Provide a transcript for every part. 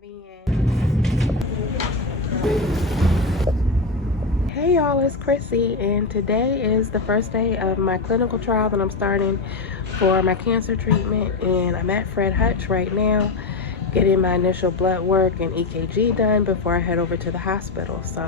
Hey y'all, it's Chrissy, and today is the first day of my clinical trial that I'm starting for my cancer treatment, and I'm at Fred Hutch right now getting my initial blood work and EKG done before I head over to the hospital. So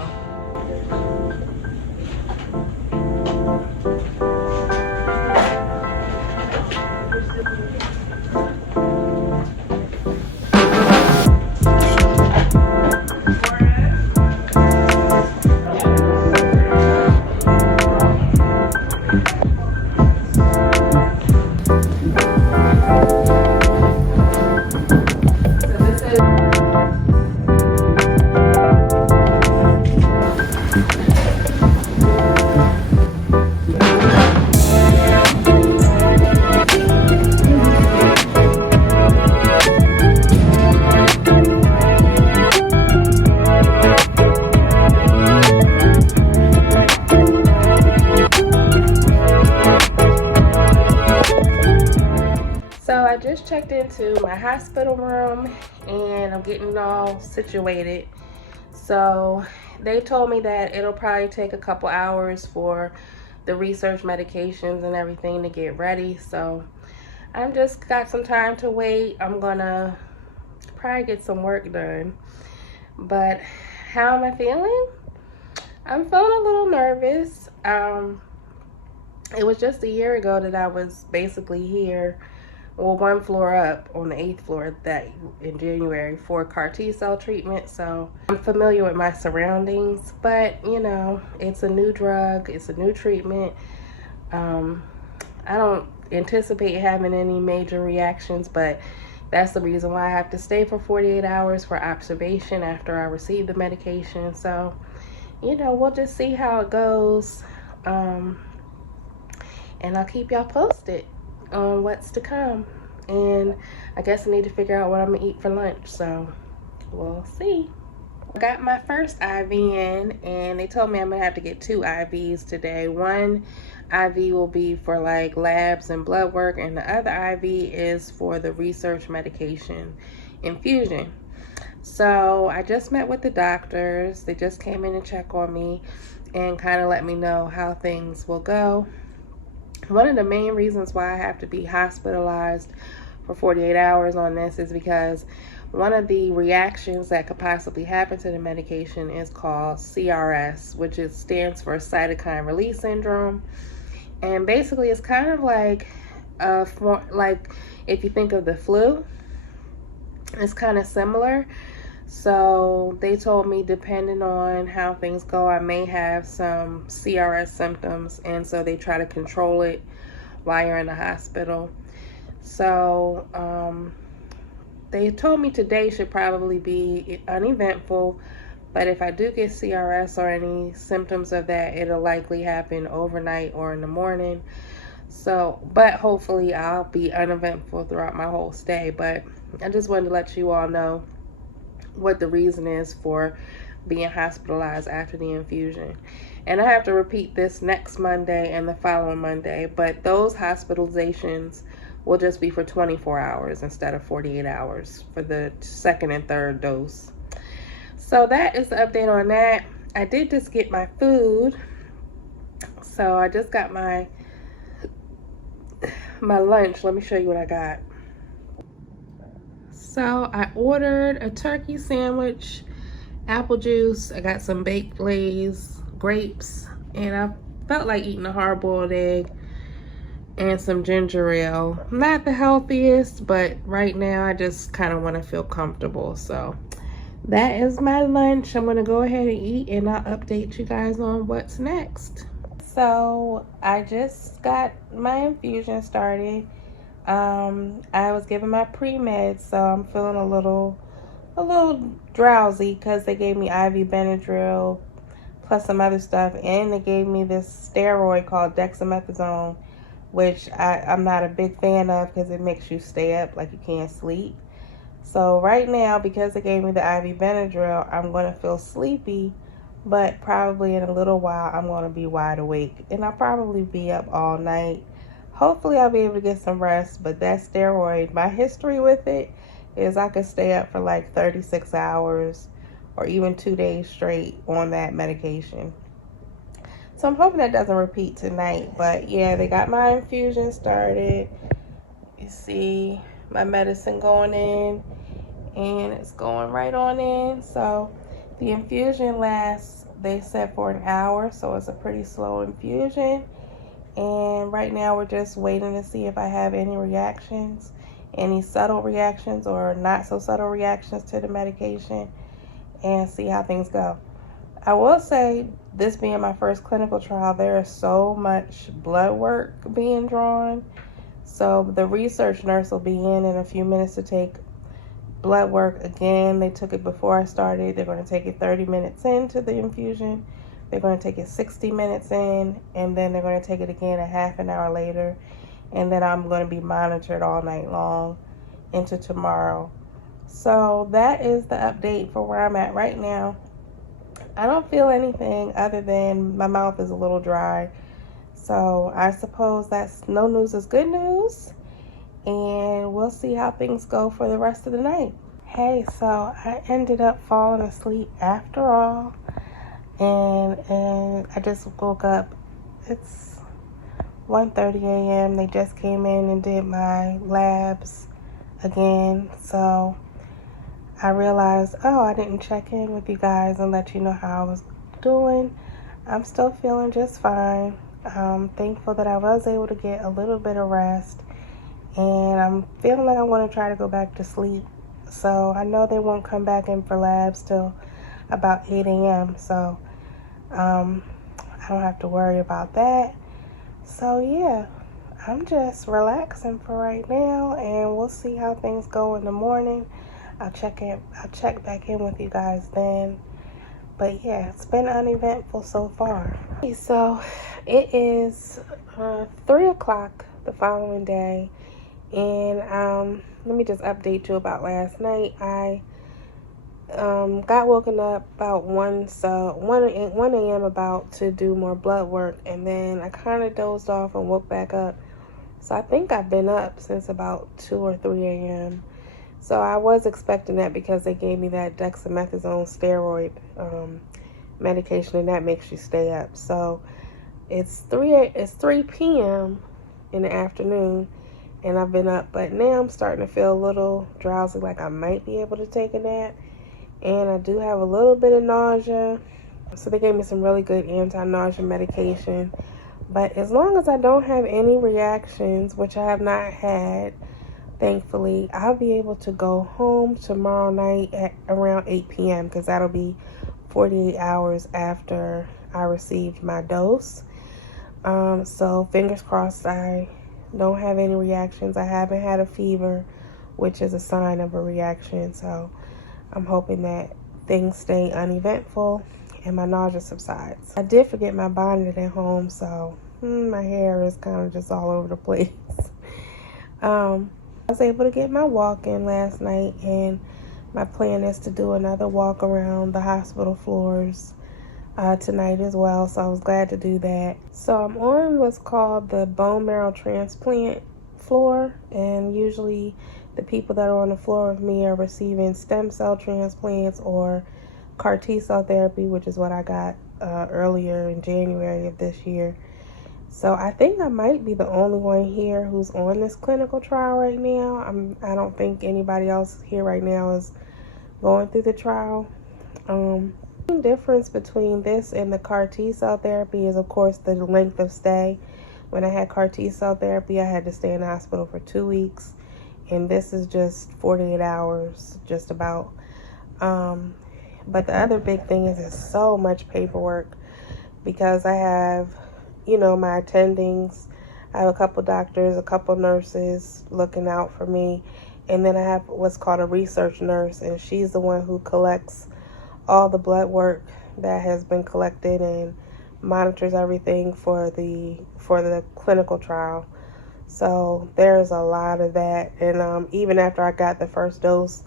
I just checked into my hospital room and I'm getting all situated. So they told me that it'll probably take a couple hours for the research medications and everything to get ready. So I'm just got some time to wait. I'm gonna probably get some work done. But how am I feeling? I'm feeling a little nervous. It was just a year ago that I was basically here, well, one floor up on the 8th floor that in January for CAR T-cell treatment. So I'm familiar with my surroundings, but you know, it's a new drug, it's a new treatment. I don't anticipate having any major reactions, but that's the reason why I have to stay for 48 hours for observation after I receive the medication. So, you know, we'll just see how it goes. And I'll keep y'all posted on what's to come. And I guess I need to figure out what I'm gonna eat for lunch, so we'll see. I got my first IV in, and they told me I'm gonna have to get 2 IVs today. One IV will be for like labs and blood work, and the other IV is for the research medication infusion. So I just met with the doctors. They just came in and check on me and kind of let me know how things will go. One of the main reasons why I have to be hospitalized for 48 hours on this is because one of the reactions that could possibly happen to the medication is called CRS, which stands for cytokine release syndrome. And basically it's kind of like like if you think of the flu, it's kind of similar. So they told me depending on how things go, I may have some CRS symptoms, and so they try to control it while you're in the hospital. So they told me today should probably be uneventful, but if I do get CRS or any symptoms of that, it'll likely happen overnight or in the morning. So, but hopefully I'll be uneventful throughout my whole stay. But I just wanted to let you all know what the reason is for being hospitalized after the infusion. And I have to repeat this next Monday and the following Monday, but those hospitalizations will just be for 24 hours instead of 48 hours for the second and third dose. So that is the update on that. I did just get my food. So I just got my lunch. Let me show you what I got. So I ordered a turkey sandwich, apple juice, I got some baked Lay's, grapes, and I felt like eating a hard-boiled egg and some ginger ale. Not the healthiest, but right now I just kind of want to feel comfortable. So that is my lunch. I'm going to go ahead and eat, and I'll update you guys on what's next. So I just got my infusion started. I was given my pre-med, so I'm feeling a little drowsy because they gave me IV Benadryl plus some other stuff, and they gave me this steroid called dexamethasone, which I'm not a big fan of because it makes you stay up like you can't sleep. So right now, because they gave me the IV Benadryl, I'm going to feel sleepy, but probably in a little while I'm going to be wide awake, and I'll probably be up all night. Hopefully I'll be able to get some rest, but that steroid, my history with it is I could stay up for like 36 hours or even 2 days straight on that medication. So I'm hoping that doesn't repeat tonight. But yeah, they got my infusion started. You see my medicine going in, and it's going right on in. So the infusion lasts, they said, for an hour, so it's a pretty slow infusion. And right now we're just waiting to see if I have any reactions, any subtle reactions or not so subtle reactions to the medication, and see how things go. I will say, this being my first clinical trial, there is so much blood work being drawn. So the research nurse will be in a few minutes to take blood work again. They took it before I started. They're going to take it 30 minutes into the infusion. They're going to take it 60 minutes in, and then they're going to take it again a half an hour later. And then I'm going to be monitored all night long into tomorrow. So that is the update for where I'm at right now. I don't feel anything other than my mouth is a little dry. So I suppose that's no news is good news. And we'll see how things go for the rest of the night. Hey, so I ended up falling asleep after all. And I just woke up. It's 1:30 a.m. They just came in and did my labs again. So I realized, oh, I didn't check in with you guys and let you know how I was doing. I'm still feeling just fine. I'm thankful that I was able to get a little bit of rest. And I'm feeling like I want to try to go back to sleep. So I know they won't come back in for labs till about 8 a.m. So I don't have to worry about that. So yeah, I'm just relaxing for right now, and we'll see how things go in the morning. I'll check back in with you guys then. But yeah, it's been uneventful so far. So it is 3 o'clock the following day, and let me just update you about last night. I got woken up about 1 a.m. about to do more blood work, and then I kind of dozed off and woke back up. So I think I've been up since about 2 or 3 a.m. So I was expecting that because they gave me that dexamethasone steroid medication, and that makes you stay up. So it's 3 p.m. in the afternoon, and I've been up, but now I'm starting to feel a little drowsy, like I might be able to take a nap. And I do have a little bit of nausea. So they gave me some really good anti-nausea medication. But as long as I don't have any reactions, which I have not had, thankfully, I'll be able to go home tomorrow night at around 8 p.m. because that'll be 48 hours after I received my dose. So fingers crossed I don't have any reactions. I haven't had a fever, which is a sign of a reaction. So I'm hoping that things stay uneventful and my nausea subsides. I did forget my bonnet at home, so my hair is kind of just all over the place. I was able to get my walk in last night, and my plan is to do another walk around the hospital floors tonight as well, so I was glad to do that. So I'm on what's called the bone marrow transplant floor, and usually the people that are on the floor with me are receiving stem cell transplants or CAR T-cell therapy, which is what I got earlier in January of this year. So I think I might be the only one here who's on this clinical trial right now. I don't think anybody else here right now is going through the trial. The difference between this and the CAR T-cell therapy is, of course, the length of stay. When I had CAR T-cell therapy, I had to stay in the hospital for 2 weeks. And this is just 48 hours, just about. But the other big thing is it's so much paperwork because I have, my attendings. I have a couple doctors, a couple nurses looking out for me. And then I have what's called a research nurse, and she's the one who collects all the blood work that has been collected and monitors everything for the clinical trial. So there's a lot of that. And even after I got the first dose,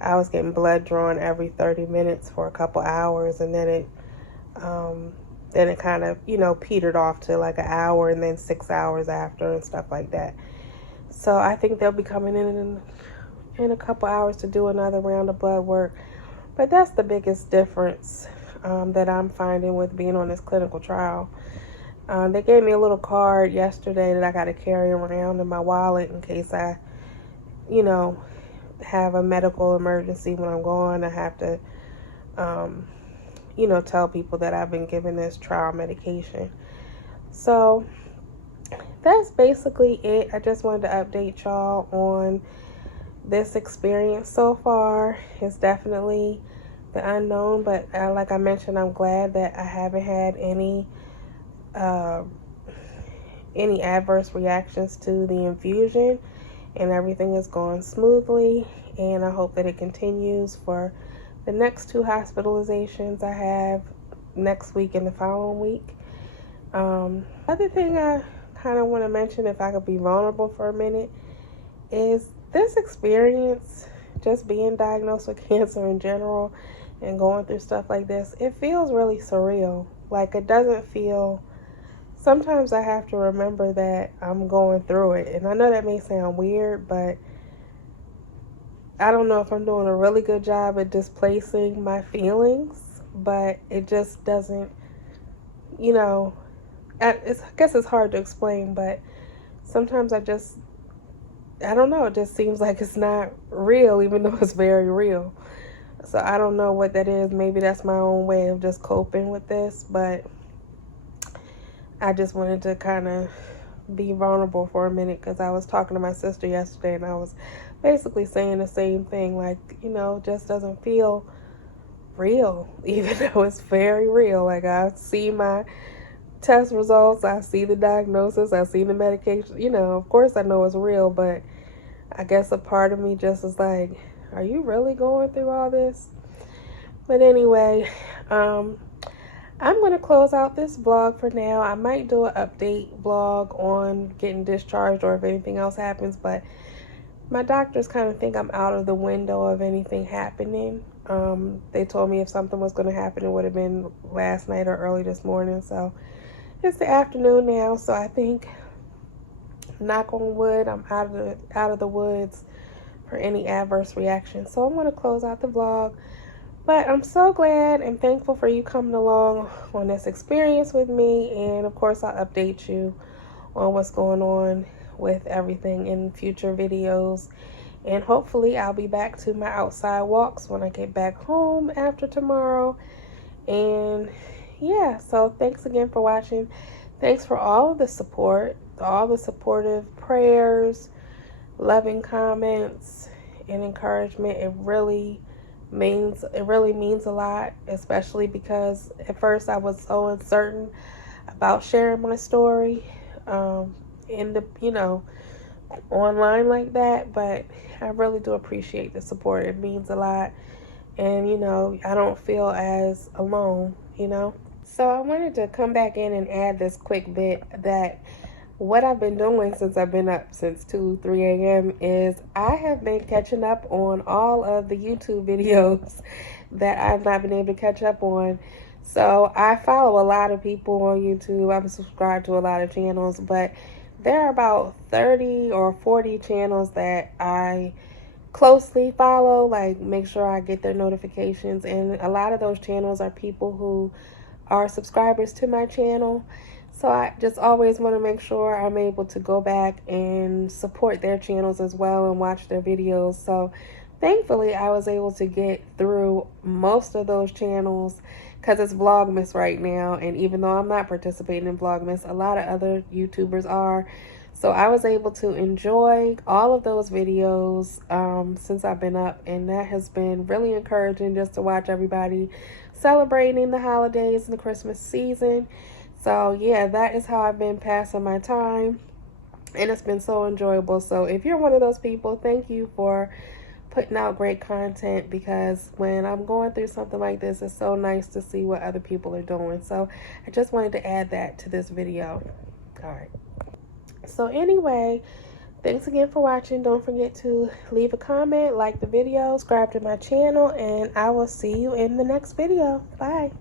I was getting blood drawn every 30 minutes for a couple hours, and then it kind of, petered off to like an hour and then 6 hours after and stuff like that. So I think they'll be coming in in a couple hours to do another round of blood work. But that's the biggest difference that I'm finding with being on this clinical trial. They gave me a little card yesterday that I got to carry around in my wallet in case I, you know, have a medical emergency when I'm gone. I have to, you know, tell people that I've been given this trial medication. So that's basically it. I just wanted to update y'all on this experience so far. It's definitely the unknown, but like I mentioned, I'm glad that I haven't had any adverse reactions to the infusion, and everything is going smoothly, and I hope that it continues for the next 2 hospitalizations I have next week and the following week. Other thing I kind of want to mention, if I could be vulnerable for a minute, is this experience, just being diagnosed with cancer in general and going through stuff like this, it feels really surreal. Like, it doesn't feel, sometimes I have to remember that I'm going through it. And I know that may sound weird, but I don't know if I'm doing a really good job at displacing my feelings, but it just doesn't, you know, I guess it's hard to explain, but sometimes I don't know, it just seems like it's not real, even though it's very real. So I don't know what that is. Maybe that's my own way of just coping with this, but I just wanted to kind of be vulnerable for a minute, because I was talking to my sister yesterday and I was basically saying the same thing, like, you know, just doesn't feel real, even though it's very real. Like, I see my test results, I see the diagnosis, I see the medication, you know, of course I know it's real, but I guess a part of me just is like, are you really going through all this? But anyway, I'm going to close out this vlog for now. I might do an update vlog on getting discharged or if anything else happens, but my doctors kind of think I'm out of the window of anything happening. They told me if something was going to happen, it would have been last night or early this morning. So it's the afternoon now, so I think, knock on wood, I'm out of the woods for any adverse reaction. So I'm going to close out the vlog. But I'm so glad and thankful for you coming along on this experience with me. And of course, I'll update you on what's going on with everything in future videos. And hopefully I'll be back to my outside walks when I get back home after tomorrow. And yeah, so thanks again for watching. Thanks for all of the support, all the supportive prayers, loving comments, and encouragement. It really means a lot, especially because at first I was so uncertain about sharing my story in the, you know, online like that, but I really do appreciate the support. It means a lot, and you know, I don't feel as alone, you know. So I wanted to come back in and add this quick bit that what I've been doing since I've been up since 3 a.m. is I have been catching up on all of the YouTube videos that I've not been able to catch up on. So I follow a lot of people on YouTube. I'm subscribed to a lot of channels, but there are about 30 or 40 channels that I closely follow, like make sure I get their notifications. And a lot of those channels are people who are subscribers to my channel. So I just always want to make sure I'm able to go back and support their channels as well and watch their videos. So thankfully I was able to get through most of those channels because it's Vlogmas right now. And even though I'm not participating in Vlogmas, a lot of other YouTubers are. So I was able to enjoy all of those videos since I've been up. And that has been really encouraging, just to watch everybody celebrating the holidays and the Christmas season. So yeah, that is how I've been passing my time, and it's been so enjoyable. So if you're one of those people, thank you for putting out great content, because when I'm going through something like this, it's so nice to see what other people are doing. So I just wanted to add that to this video. All right. So anyway, thanks again for watching. Don't forget to leave a comment, like the video, subscribe to my channel, and I will see you in the next video. Bye.